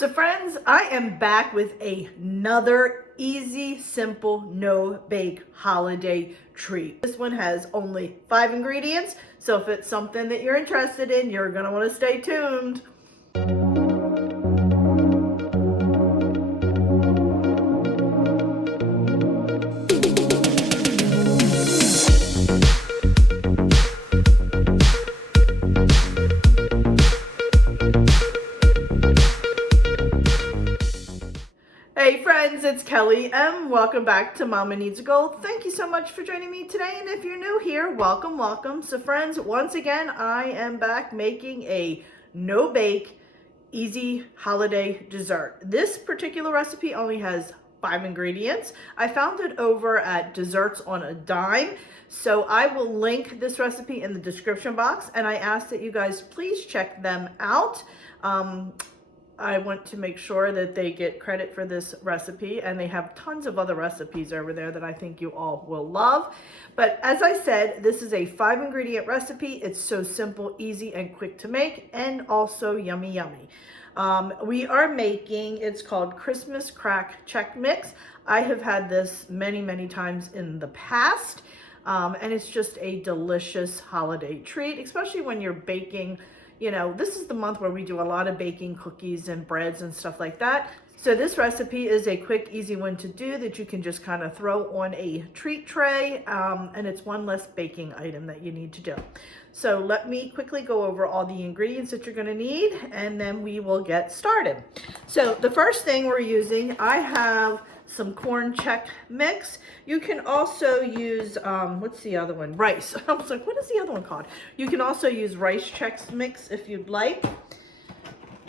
So friends, I am back with another easy, simple, no-bake holiday treat. This one has only 5 ingredients, so if it's something that you're interested in, you're gonna wanna stay tuned. Hey friends, it's Kelly and welcome back to Mama Needs a Goal. Thank you so much for joining me today, and if you're new here, welcome, welcome. So friends, once again, I am back making a no-bake, easy holiday dessert. This particular recipe only has 5 ingredients. I found it over at Desserts on a Dime, so I will link this recipe in the description box, and I ask that you guys please check them out. I want to make sure that they get credit for this recipe, and they have tons of other recipes over there that I think you all will love. But as I said, this is a 5 ingredient recipe. It's so simple, easy, and quick to make, and also yummy, yummy. We are making, it's called Christmas Crack Chex Mix. I have had this many, many times in the past, and it's just a delicious holiday treat, especially when you're baking. You know, this is the month where we do a lot of baking cookies and breads and stuff like that. So this recipe is a quick, easy one to do that you can just kind of throw on a treat tray, and it's one less baking item that you need to do. So let me quickly go over all the ingredients that you're going to need, and then we will get started. So the first thing we're using, I have some corn Chex mix. You can also use, what's the other one? Rice. I was like, what is the other one called? You can also use rice Chex mix if you'd like.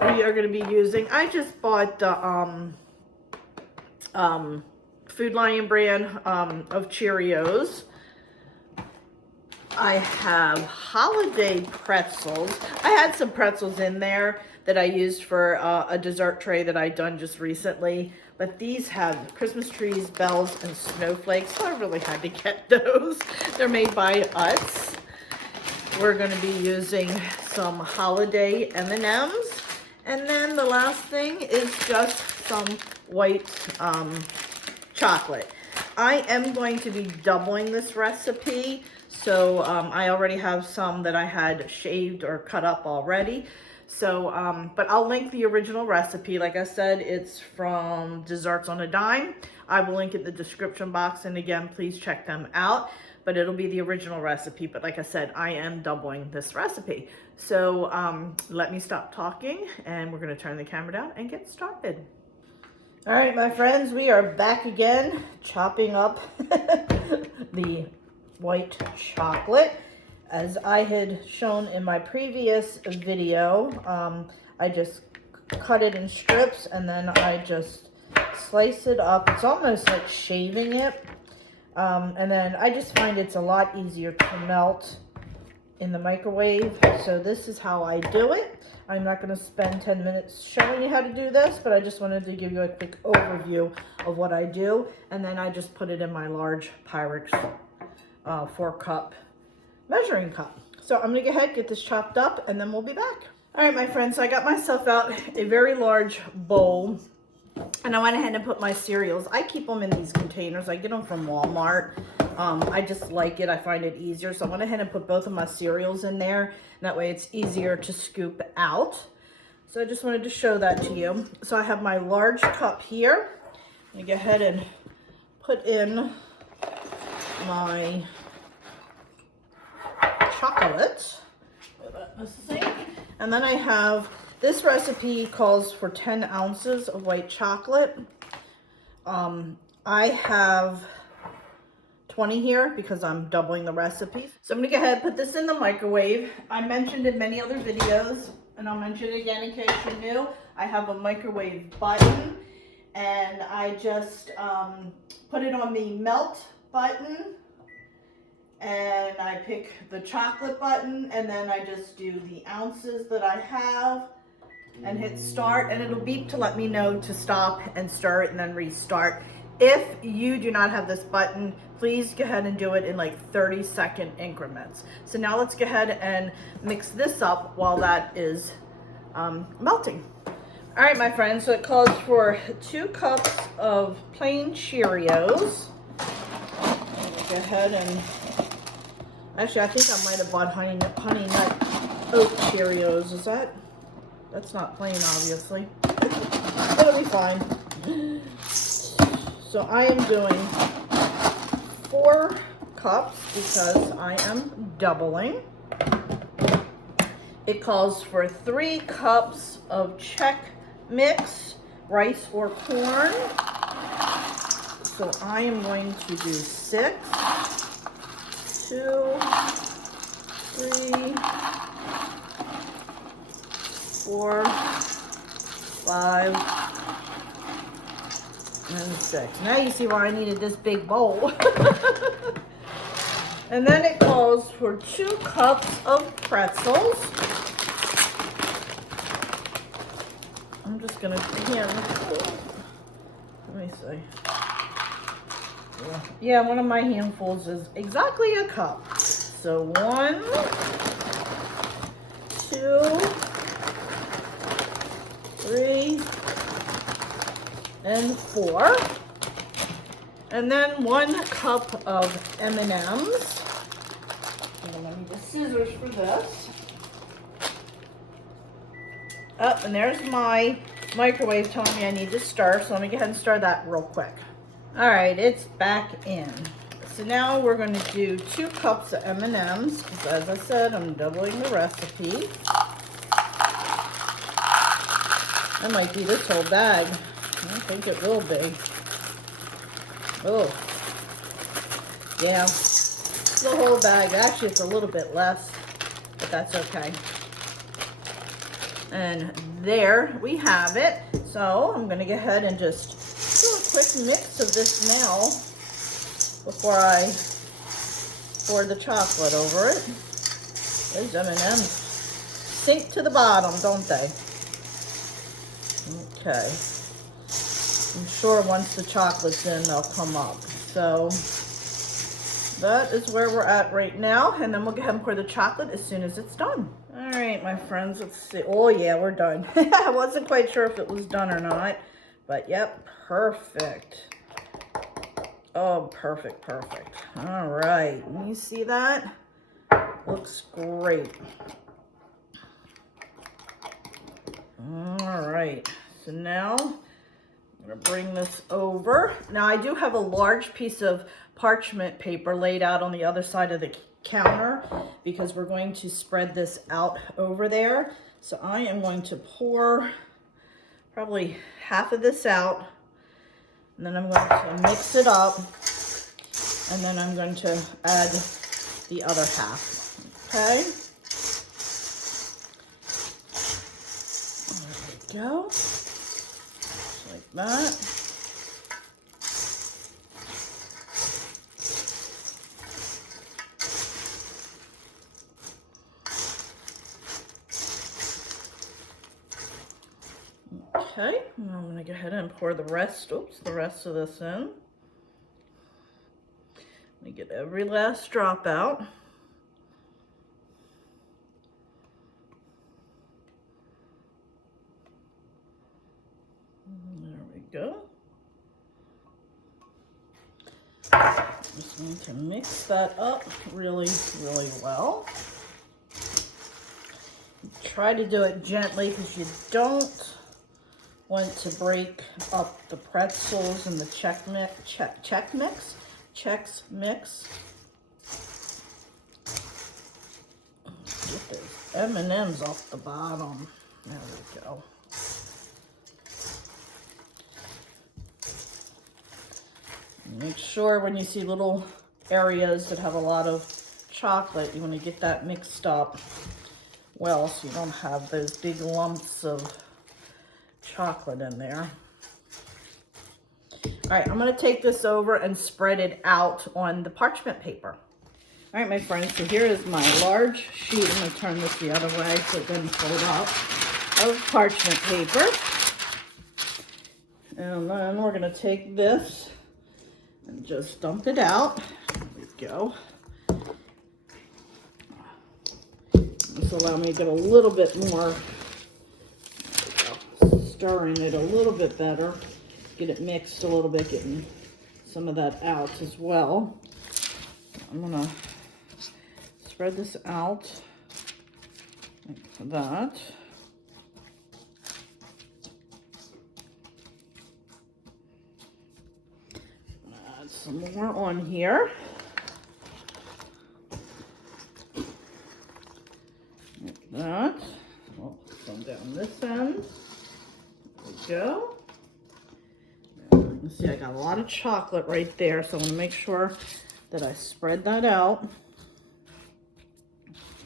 We are going to be using, I just bought the Food Lion brand of Cheerios. I have holiday pretzels. I had some pretzels in there that I used for a dessert tray that I done just recently. But these have Christmas trees, bells, and snowflakes, so I really had to get those. They're made by us. We're going to be using some holiday M&Ms. And then the last thing is just some white chocolate. I am going to be doubling this recipe. So I already have some that I had shaved or cut up already. So, but I'll link the original recipe. Like I said, it's from Desserts on a Dime. I will link it in the description box. And again, please check them out. But it'll be the original recipe. But like I said, I am doubling this recipe. So let me stop talking and we're going to turn the camera down and get started. All right, my friends, we are back again chopping up the white chocolate. As I had shown in my previous video, I just cut it in strips and then I just slice it up. It's almost like shaving it. And then I just find it's a lot easier to melt in the microwave. So this is how I do it. I'm not going to spend 10 minutes showing you how to do this, but I just wanted to give you a quick overview of what I do. And then I just put it in my large Pyrex 4-cup measuring cup. So I'm gonna go ahead, get this chopped up, and then we'll be back. All right, my friends, so I got myself out a very large bowl, and I went ahead and put my cereals. I keep them in these containers. I get them from Walmart. I just like it. I find it easier. So I went ahead and put both of my cereals in there, and that way it's easier to scoop out. So I just wanted to show that to you. So I have my large cup here. I'm gonna go ahead and put in my chocolate, and then I have, this recipe calls for 10 ounces of white chocolate. I have 20 here because I'm doubling the recipe. So I'm gonna go ahead and put this in the microwave. I mentioned in many other videos, and I'll mention it again in case you're new, I have a microwave button, and I just put it on the melt button, and I pick the chocolate button, and then I just do the ounces that I have and hit start, and it'll beep to let me know to stop and stir it and then restart. If you do not have this button, please go ahead and do it in like 30-second increments. So now let's go ahead and mix this up while that is melting. All right, my friends, so it calls for 2 cups of plain Cheerios. Go ahead and, actually, I think I might have bought honey nut oat Cheerios. Is that's not plain, obviously. It'll be fine. So I am doing 4 cups because I am doubling. It calls for 3 cups of Chex mix, rice or corn. So I am going to do 6, 2, 3, 4, 5, and 6. Now you see why I needed this big bowl. And then it calls for 2 cups of pretzels. I'm just gonna let me see. Yeah, one of my handfuls is exactly a cup. So 1, 2, 3, and 4. And then 1 cup of M&Ms. And I need the scissors for this. Oh, and there's my microwave telling me I need to stir, so let me go ahead and stir that real quick. All right, it's back in. So now we're going to do 2 cups of M&Ms, because as I said, I'm doubling the recipe. That might be this whole bag. I don't think it will be. Oh, yeah, the whole bag. Actually, it's a little bit less, but that's okay. And there we have it. So I'm going to go ahead and just do a quick mix of this now before I pour the chocolate over it. Those M&Ms sink to the bottom, don't they? Okay. I'm sure once the chocolate's in, they'll come up. So that is where we're at right now. And then we'll go ahead and pour the chocolate as soon as it's done. All right, my friends, let's see. Oh yeah, we're done. I wasn't quite sure if it was done or not, but yep, perfect. Oh, perfect, perfect. All right, you see that? Looks great. All right, so now I'm gonna bring this over. Now I do have a large piece of parchment paper laid out on the other side of the counter because we're going to spread this out over there. So I am going to pour probably half of this out, and then I'm going to mix it up, and then I'm going to add the other half. Okay. There we go. Just like that. Okay, and I'm going to go ahead and pour the rest of this in. Let me get every last drop out. There we go. Just need to mix that up really, really well. Try to do it gently because you don't want to break up the pretzels and the Chex mix. Get those M&Ms off the bottom. There we go. Make sure when you see little areas that have a lot of chocolate, you want to get that mixed up well so you don't have those big lumps of chocolate in there. All right, I'm going to take this over and spread it out on the parchment paper. All right, my friends, so here is my large sheet. I'm going to turn this the other way so it doesn't fold up, of parchment paper. And then we're going to take this and just dump it out. There we go. This will allow me to get a little bit more stirring it a little bit better. Get it mixed a little bit, getting some of that out as well. I'm gonna spread this out like that. Add some more on here. Like that. Well, come down this end. There we go. See, I got a lot of chocolate right there, so I'm going to make sure that I spread that out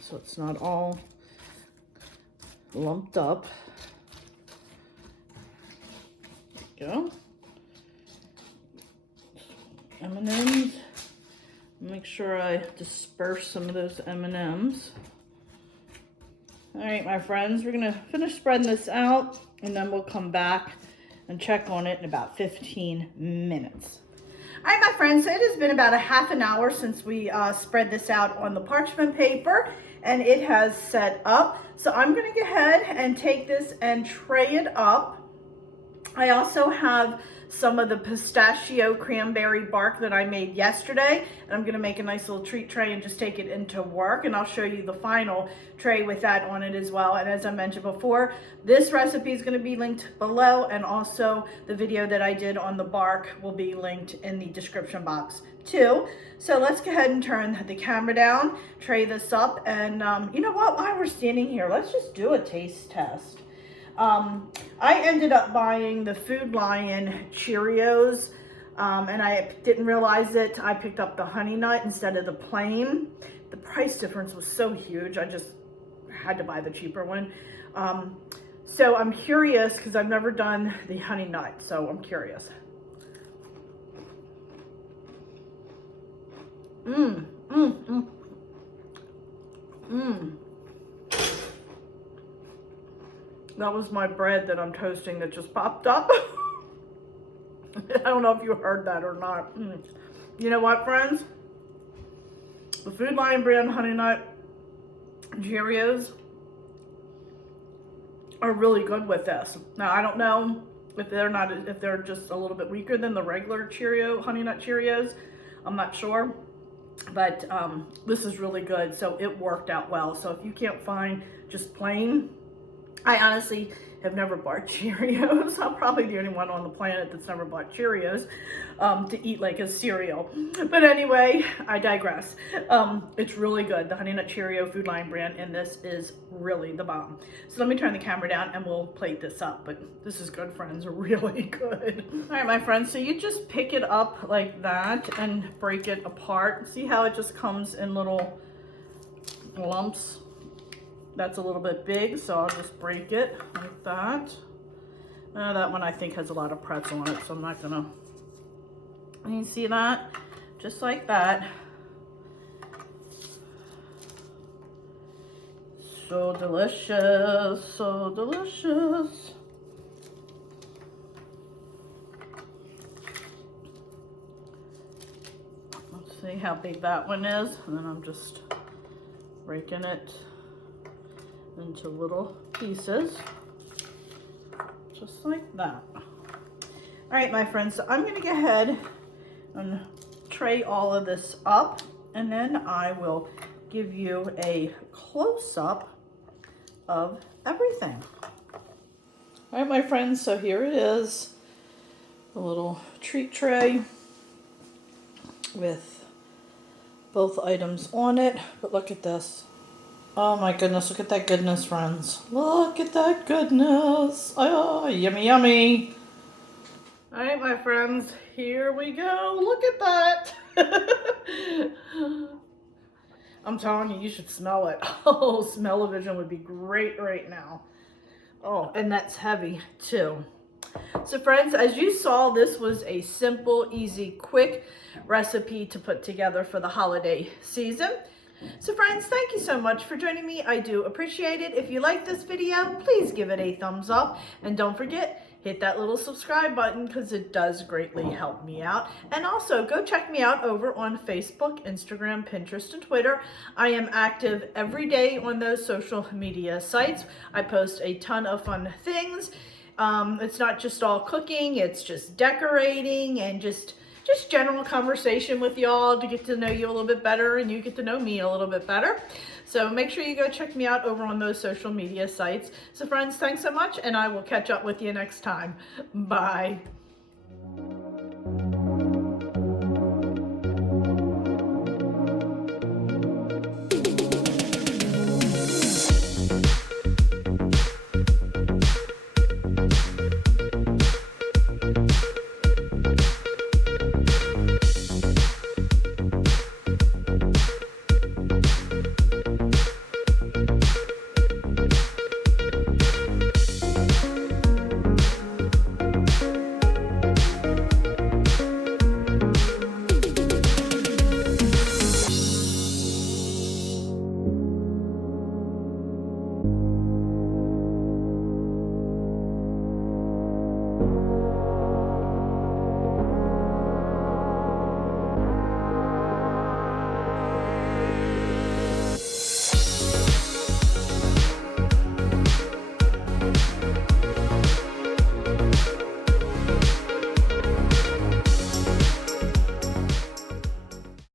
so it's not all lumped up. There we go. M&Ms. Make sure I disperse some of those M&Ms. All right, my friends, we're going to finish spreading this out, and then we'll come back and check on it in about 15 minutes. All right, my friends, so it has been about a half an hour since we spread this out on the parchment paper, and it has set up. So I'm gonna go ahead and take this and tray it up. I also have some of the pistachio cranberry bark that I made yesterday, and I'm gonna make a nice little treat tray and just take it into work, and I'll show you the final tray with that on it as well. And as I mentioned before, this recipe is gonna be linked below, and also the video that I did on the bark will be linked in the description box too. So let's go ahead and turn the camera down, tray this up, and you know what, while we're standing here, let's just do a taste test. I ended up buying the Food Lion Cheerios, and I didn't realize it. I picked up the honey nut instead of the plain. The price difference was so huge, I just had to buy the cheaper one. So I'm curious, because I've never done the honey nut, so I'm curious. That was my bread that I'm toasting that just popped up. I don't know if you heard that or not. You know what, friends? The Food Lion brand Honey Nut Cheerios are really good with this. Now, I don't know if they're just a little bit weaker than the regular Honey Nut Cheerios. I'm not sure. But this is really good, so it worked out well. So if you can't find just plain, I honestly have never bought Cheerios. I'm probably the only one on the planet that's never bought Cheerios to eat like a cereal. But anyway, I digress. It's really good, the Honey Nut Cheerio Food Lion brand, and this is really the bomb. So let me turn the camera down and we'll plate this up. But this is good, friends, really good. All right, my friends, so you just pick it up like that and break it apart. See how it just comes in little lumps? That's a little bit big, so I'll just break it like that. That one I think has a lot of pretzel on it, so I'm not gonna. And you see that? Just like that. So delicious, so delicious. Let's see how big that one is, and then I'm just breaking it into little pieces, just like that. All right, my friends, so I'm gonna go ahead and tray all of this up, and then I will give you a close-up of everything. All right, my friends, so here it is, the little treat tray with both items on it, but look at this. Oh my goodness, look at that goodness, friends. Look at that goodness. Oh, yummy, yummy. All right, my friends, here we go. Look at that. I'm telling you, you should smell it. Oh, smell-o-vision would be great right now. Oh, and that's heavy too. So friends, as you saw, this was a simple, easy, quick recipe to put together for the holiday season. So friends, thank you so much for joining me. I do appreciate it. If you like this video, please give it a thumbs up. And don't forget, hit that little subscribe button because it does greatly help me out. And also, go check me out over on Facebook, Instagram, Pinterest, and Twitter. I am active every day on those social media sites. I post a ton of fun things. It's not just all cooking, it's just decorating and just general conversation with y'all to get to know you a little bit better and you get to know me a little bit better. So make sure you go check me out over on those social media sites. So friends, thanks so much, and I will catch up with you next time. Bye.